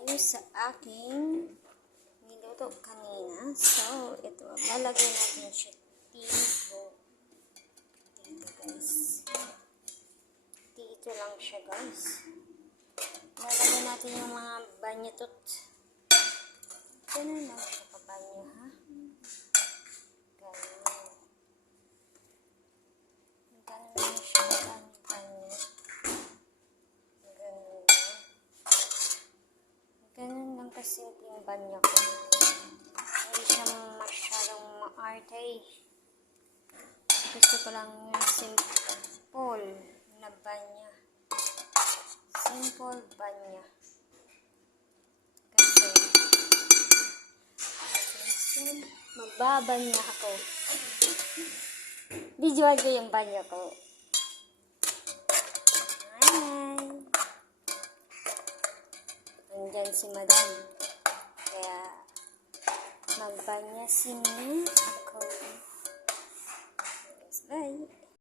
tayo sa aking niluto kanina. So, ito. Lalagyan natin siya dito. Dito, guys. Dito lang siya, guys. Lalagyan natin yung mga banyatot. Ganun lang siya kabanyo, ha? Ganun. Ganun lang siya kabanyo. Ganun lang kasimpleng banyo ko. Hindi siya masyadong maarte. Gusto ko lang yung simple na banya. Simple banya. Kasi magbabanya ako. Visual ko yung banyo ko. Nandyan si madam. Kaya magbanyasin niya ako.